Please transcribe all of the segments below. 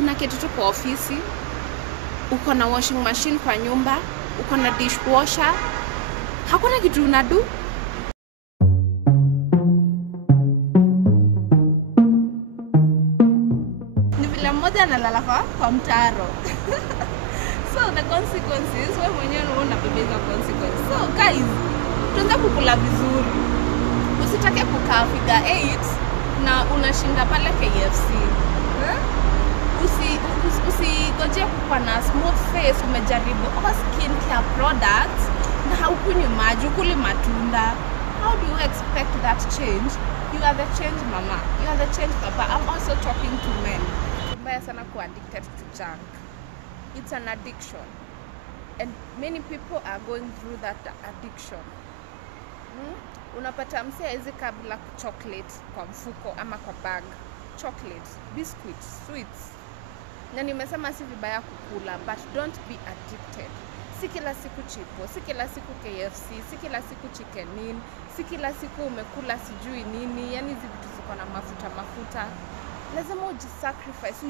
unaketi tu kwa ofisi, uko na washing machine kwa nyumba, uko na dishwasher, hakuna kitu unadu. Ni vile mmoja analala kwa mtaro. So the consequences, wewe mwenyewe unabeba consequences. So guys, tuanze kukula vizuri. Usitake kukaa figure 8 na unashinda pale KFC. Usigoje kuwa na smooth face, umejaribu all skin care products na haukunywi maji, ukuli matunda. How do you expect that change? You are the change mama. You are the change papa. I'm also talking to men. Mbaya sana kuwa addicted to junk. It's an addiction. And many people are going through that addiction. Unapata msee hizi kabla chocolate kwa mfuko ama kwa bag. Chocolate, biscuits, sweets. Na nimesema si vibaya kukula, but don't be addicted. Si kila siku chipo, si kila siku KFC, si kila siku chicken in, si kila siku umekula sijui nini, yani hizi vitu ziko na mafuta. Lazima ujisacrifice,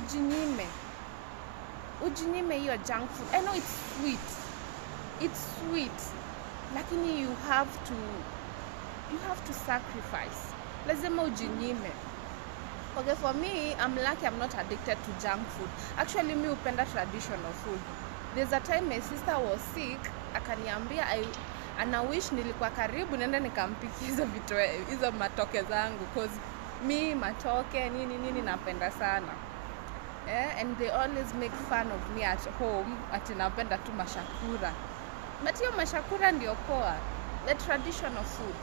ujinyime hiyo junk food. I know it's sweet. Lakini you have to sacrifice. Lazima ujinyime. Okay, for me, I'm lucky I'm not addicted to junk food. Actually, me upenda traditional food. There's a time my sister was sick, akaniambia ana wish nilikuwa karibu nenda nikampikia hizo matoke zangu, cause me matoke nini napenda sana. And they always make fun of me at home ati napenda tu mashakura. But hiyo mashakura ndio poa. The traditional food.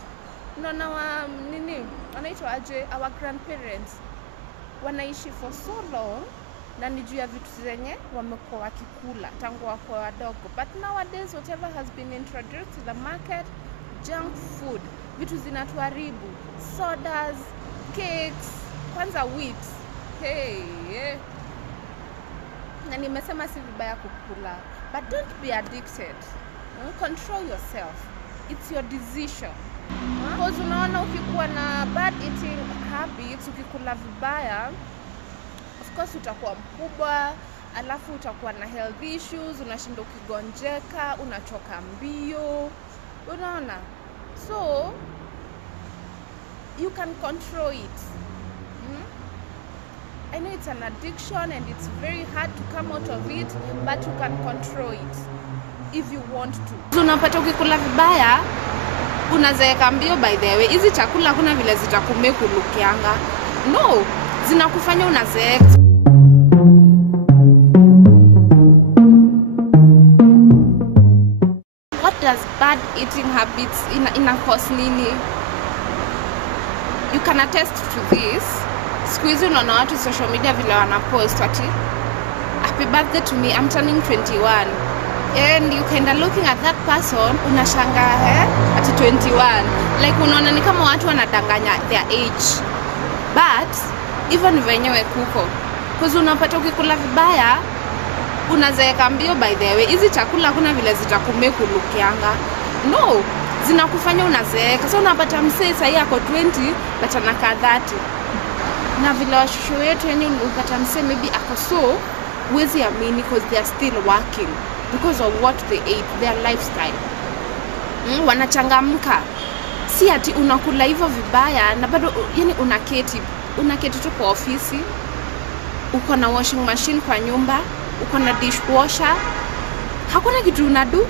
Unaona wanaitwa aje, our grandparents wanaishi for so long na ni juu ya vitu zenye wamekuwa wakikula tangu wako wadogo. But nowadays whatever has been introduced to the market, junk food, vitu zinatuharibu, sodas, cakes, kwanza wheat. Na nimesema si vibaya kukula, but don't be addicted. Control yourself. It's your decision. Because unaona ukikuwa na bad eating habits, ukikula vibaya, of course utakuwa mkubwa, alafu utakuwa na health issues, unashinda ukigonjeka, unachoka mbio. Unaona? So you can control it. I know it's an addiction and it's very hard to come out of it, but you can control it if you want to. Unapata ukikula vibaya, unazeeka mbio. By the way, hizi chakula kuna vile zitakumekulukianga. No, zinakufanya unazeeka. What does bad eating habits ina cause nini? You can attest to this. Siku hizi unaona watu social media vile wanapost ati happy birthday to me, I'm turning 21. And you kinda looking at that person, unashangaa ati 21. Like unaona ni kama watu wanadanganya their age. But even wenyewe kuko, because unapata ukikula vibaya unazeeka mbio. By the way, hizi chakula kuna vile zitakumekulukianga. No, zinakufanya unazeeka. So unapata msee sasa yako 20 but anakaa 30. Na vile washushu wetu yenye unapata msee maybe ako so huwezi amini, because they are still working because of what they ate, their lifestyle. Wanachangamka. Si ati unakula hivyo vibaya na bado yani unaketi tu kwa ofisi, uko na washing machine kwa nyumba, uko na dishwasher, hakuna kitu unadu.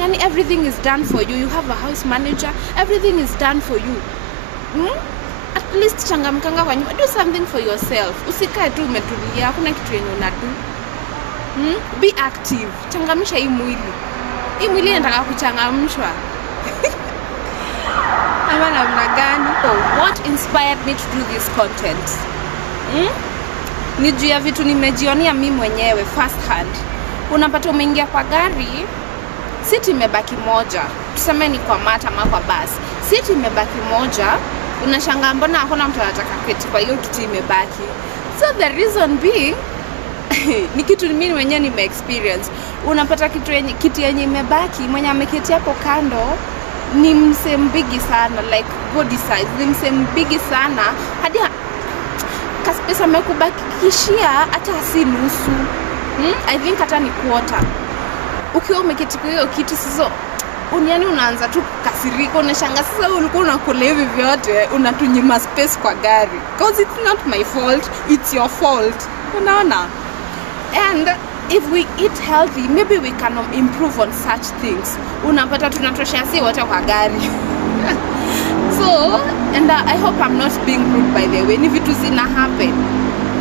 Yani everything is done for you. You have a house manager, everything is done for you. At least changamkanga kwa nyumba, do something for yourself. Usikae tu umetulia, hakuna kitu yenye unadu. Be active. Changamsha hii mwili. Hii mwili inataka kuchangamshwa. Ama namna gani? So what inspired me to do this content? Ni juu ya vitu nimejionea mimi mwenyewe first hand. Unapata umeingia kwa gari, siti imebaki moja. Tuseme ni kwa mata ama kwa bus. Siti imebaki moja, unashangaa mbona hakuna mtu anataka kuketi kwa hiyo kiti imebaki. So the reason being ni kitu mimi mwenyewe nime experience. Unapata kiti yenye imebaki, mwenye ameketi hapo kando ni msembigi sana, like body size, ni msembigi sana hadi pesa amekubakishia hata si nusu. I think hata ni quarter. Ukiwa umeketi kwa hiyo kiti sasa uniani unaanza tu kukasirika, unashanga sasa ulikuwa unakula hivi vyote unatunyima space kwa gari. Because it's not my fault, it's your fault. Unaona? And if we eat healthy, maybe we can improve on such things. Unapata tunatosha si wote kwa gari. So, and I hope I'm not being rude by the way. Ni vitu zina happen.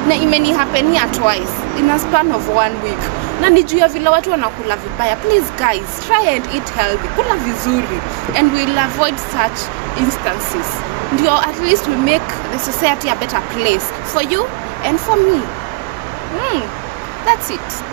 Na imeni happen here twice in a span of 1 week. Na nijua vile watu wanakula vibaya. Please guys, try and eat healthy. Kula vizuri. And we'll avoid such instances. Ndio at least we make the society a better place for you and for me. That's it.